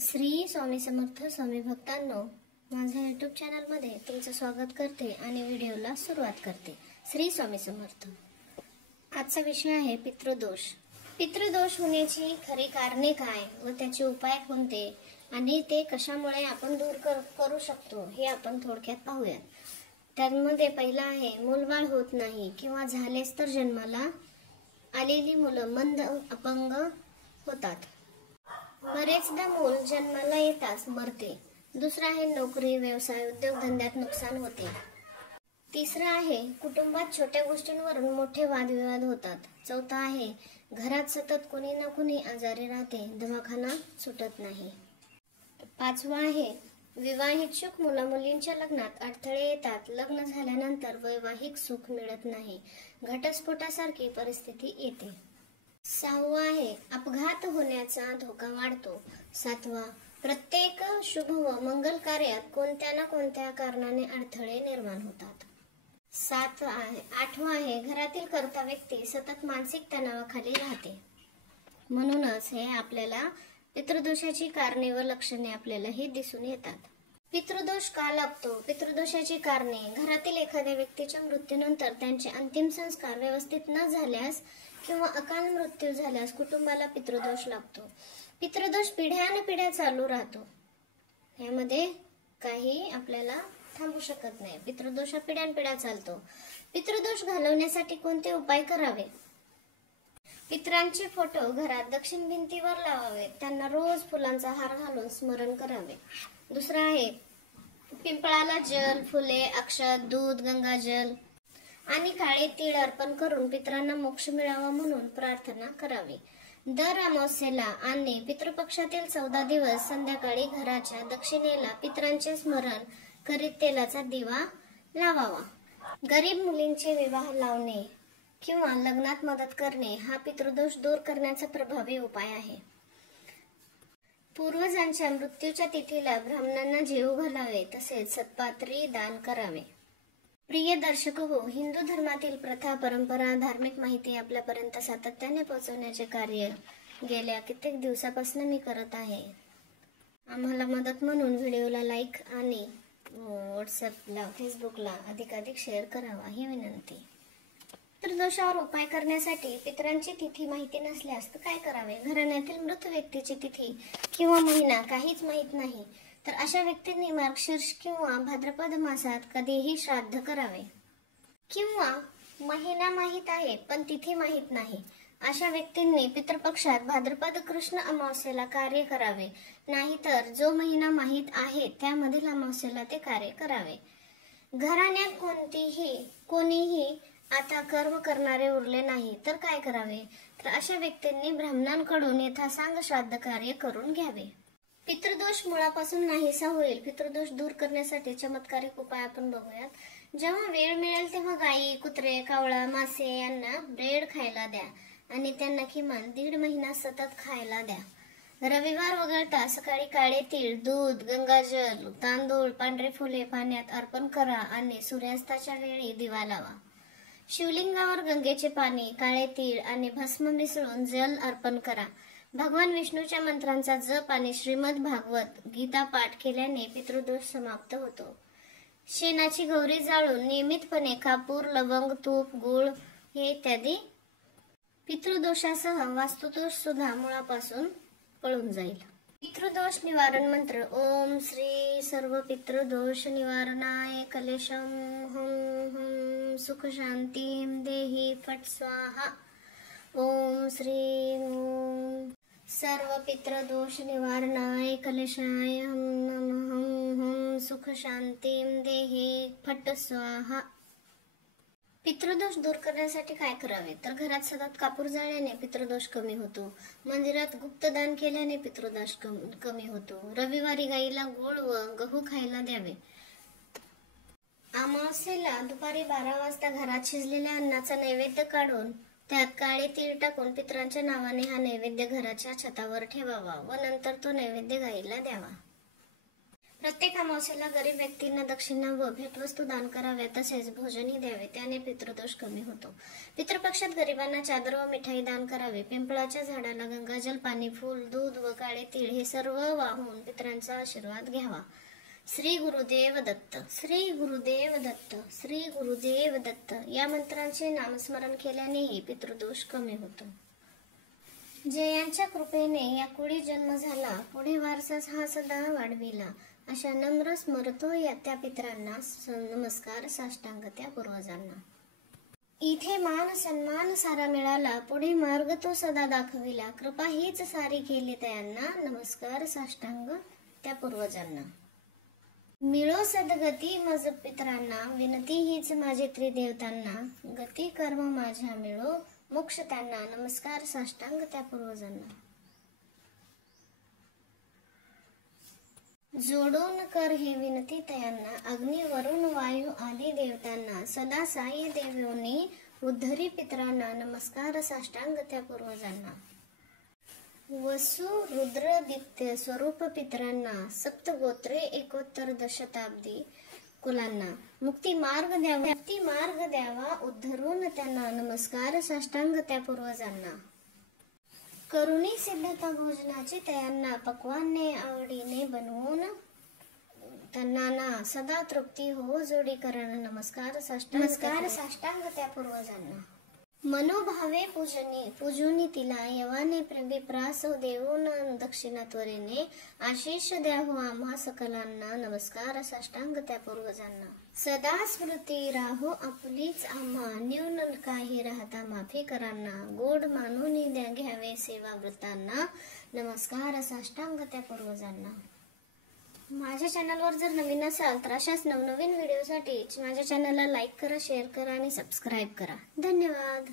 श्री स्वामी समर्थ स्वामी भक्तांनो, माझ्या YouTube चॅनलमध्ये तुमचं स्वागत करते आणि व्हिडिओला सुरुवात करते। श्री स्वामी समर्थ। आजचा विषय आहे पितृदोष। पितृदोष होण्याची खरी कारणे काय व त्याचे उपाय कोणते आणि ते कशामुळे आपण दूर करू शकतो हे आपण थोडक्यात पाहूयात। त्यामध्ये पहिला आहे मूलबाळ होत नाही किंवा झालेच तर जन्माला आलेली मुलं मंद अपंग होतात। बरेचदा मूल जन्माला येताच मरते। दुसरा आहे नोकरी व्यवसाय उद्योगधंद्यात नुकसान होते। तिसरा आहे कुटुंबात छोट्या गोष्टींवरून मोठे वादविवाद होतात। चौथा आहे घरात सतत कोणी ना कोणी आजारी राहते, दवाखाना सुटत नाही। पाचवा आहे विवाहित मुला मुलींच्या लग्नात अडथळे येतात, लग्न झाल्यानंतर वैवाहिक सुख मिळत नाही, घटस्फोटासारखी परिस्थिती येते। सहावा आहे अपघात होण्याचा धोका वाढतो। सातवा प्रत्येक शुभ व मंगल कार्यात कोणत्या ना कोणत्या कारणाने अडथळे निर्माण होतात। आठवा आहे घरातील कर्ता व्यक्ती सतत मानसिक तणावाखाली राहते। म्हणूनच हे आपल्याला पितृदोषाची कारणे व लक्षणे आपल्याला हे दिसून येतात। पितृदोष का लागतो? पितृदोषाची कारणे घरातील एखाद्या व्यक्तीच्या मृत्यूनंतर त्यांचे अंतिम संस्कार व्यवस्थित न झाल्यास किंवा अकाल मृत्यू झाल्यास कुटुंबाला पितृदोष लागतो। पितृदोष पिढ्यानपिढ्या चालू राहतो, यामध्ये काही आपल्याला थांबू शकत नाही। पितृदोष पिढ्यानपिढ्या चालतो। पितृदोष घालवण्यासाठी कोणते उपाय करावे? पितरांचे फोटो घरात दक्षिण भिंतीवर लावावे, त्यांना रोज फुलांचा हार घालून स्मरण करावे। दुसरा आहे पिंपळाला जल, फुले, अक्षत, दूध, गंगाजल आणि काळे तीळ अर्पण करून पितरांना मोक्ष मिळावा म्हणून प्रार्थना करावी। दर अमावस्येला आणि पितृपक्षातील 14 दिवस संध्याकाळी घराच्या दक्षिणेला पितरांचे स्मरण करीत तेलाचा दिवा लावावा। गरीब मुलींचे विवाह लावणे किंवा लग्नात मदत करणे हा पितृदोष दूर करण्याचा प्रभावी उपाय आहे। पूर्वजांच्या मृत्यूच्या तिथीला ब्राह्मणांना जेवू घालावे, तसेच सत्पात्री दान करावे। प्रिय दर्शक हो, हिंदू धर्मातील प्रथा परंपरा धार्मिक माहिती आपल्यापर्यंत सातत्याने पोहोचवण्याचे कार्य गेल्या कित्येक दिवसापासून मी करत आहे। आम्हाला मदत म्हणून व्हिडिओला लाईक आणि व्हॉट्सअपला फेसबुकला अधिकाधिक शेअर करावा ही विनंती। पितृदोषावर उपाय करण्यासाठी पितरांची तिथी माहिती नसल्यास काय करावे? घराण्यातील मृत व्यक्तीची तिथी किंवा महिना काहीच माहित नाही तर अशा व्यक्तींनी मार्गशीर्ष किंवा भाद्रपद मासात कधीही श्राद्ध करावे। किंवा महिना माहित आहे पण तिथी माहित नाही अशा व्यक्तींनी पितृपक्षात भाद्रपद कृष्ण अमावस्येला कार्य करावे, नाहीतर जो महिना माहित आहे त्यामधील अमावस्येला ते कार्य करावे। घराण्यात कोणीही आता कर्म करणारे उरले नाही तर काय करावे? तर अशा व्यक्तींनी ब्राह्मणांकडून यथासांग श्राद्ध कार्य करून घ्यावे। पितृदोष मुळापासून नाहीसा होईल। पितृदोष दूर करण्यासाठी चमत्कारिक उपाय आपण बघूयात। जेव्हा वेळ मिळेल तेव्हा गायी, कुत्रे, कावळा, मासे यांना ब्रेड खायला द्या आणि त्यांना किमान 1.5 महिना सतत खायला द्या। रविवार वगळता सकाळी काळे तीळ, दूध, गंगाजल, तांदूळ, पांढरे फुले पाण्यात अर्पण करा आणि सूर्यास्ताच्या वेळी दिवा लावा। शिवलिंगावर गंगेचे पाणी, काळे तीळ आणि भस्म मिसळून जल अर्पण करा। भगवान विष्णूच्या मंत्रांचा जप आणि श्रीमद भागवत गीता पाठ केल्याने पितृदोष समाप्त होतो। शेणाची गौरी जाळून नियमितपणे कापूर, लवंग, तूप, गूळ हे इत्यादी पितृदोषासह वास्तुदोष सुद्धा मुळापासून पळून जाईल। पितृदोष निवारण मंत्र ओम श्री सर्व पितृदोष निवारणाय कलेशम हं हं सुख शांतीं देहि फट स्वाहा। ओम श्री ओम सर्व पितृदोष निवारणाय कलेशाय हं सुख शांतीं देहि फट स्वाहा। पितृदोष दूर करण्यासाठी काय करावे? तर घरात सतत कापूर जाळल्याने पितृदोष कमी होतो। मंदिरात गुप्तदान केल्याने पितृदोष कमी होतो। रविवारी गाईला गूळ व गहू खायला द्यावे। अमावस्येला दुपारी 12 वाजता घरात शिजलेल्या अन्नाचा नैवेद्य काढून त्यात काळे तीळ टाकून पितरांच्या नावाने हा नैवेद्य घराच्या छतावर ठेवावा व नंतर तो नैवेद्य गाईला द्यावा। प्रत्येक अमावस्येला गरीब व्यक्तींना दक्षिणा व भेटवस्तू दान कराव्या, तसेच भोजनही द्यावे, त्याने पितृदोष कमी होतो. पितृपक्षात गरिबांना चादर व मिठाई दान करावे. पिंपळाच्या झाडाला गंगाजल, पाणी, फूल, दूध व काळे तीळ हे सर्व वाहून पितरांचा आशीर्वाद घ्यावा. श्री गुरुदेव दत्त, श्री गुरुदेव दत्त, श्री गुरुदेव दत्त या मंत्रांचे नामस्मरण केल्यानेही पितृदोष कमी होतो. जयांच्या कृपेने या कुळी जन्म झाला, पुढे वारसाच हा सदा वाढविला, अशा नम्र स्मरतो या त्या पितरांना नमस्कार साष्टांग त्या पूर्वजांना. इथे मान सन्मान सारा मिळाला, पुढे मार्ग तो सदा दाखविला, कृपा हीच सारी केली त्यांना, नमस्कार साष्टांग त्या पूर्वजांना. मिळो सद्गती मज पितरांना, विनती हीच माझी त्रिदेवतांना, गती कर्म माझ्या मिळो मोक्ष त्यांना, नमस्कार साष्टांग त्या पूर्वजांना. जोडून कर हे विनती तयांना, अग्नी वरुण वायू आदी देवतांना, सदा साई देवोनी उद्धरी पितरांना, नमस्कार साष्टांग त्या पूर्वजांना. वसु रुद्र दित्य स्वरूप पितरांना, सप्तगोत्रे एकोत्तर दशताब्दी कुलांना, मुक्ती मार्ग द्यावा उद्धरून त्यांना, नमस्कार साष्टांग त्या पूर्वजांना. करुणी सिद्धता भोजनाची तयांना, पक्वान्ने आवडीने बनवून त्यांना ना, सदा तृप्ती हो जोडी करण, नमस्कार साष्टांग त्या पूर्वजांना. मनोभावे पूजनी तिला, यवाने विप्रास देऊन दक्षिणा त्वरेने, आशीष द्या हो आम्हा सकलांना, नमस्कार साष्टांग त्या पूर्वजांना. सदा स्मृती राहो आपलीच आम्हा, न्यून काही राहता माफी करांना, गोड मानून द्या घ्यावे सेवा व्रतांना, नमस्कार साष्टांग त्या पूर्वजांना. माझ्या चॅनलवर जर नवीन असाल तर अशाच नवनवीन व्हिडिओसाठी माझ्या चॅनलला लाईक करा, शेअर करा आणि सबस्क्राईब करा. धन्यवाद.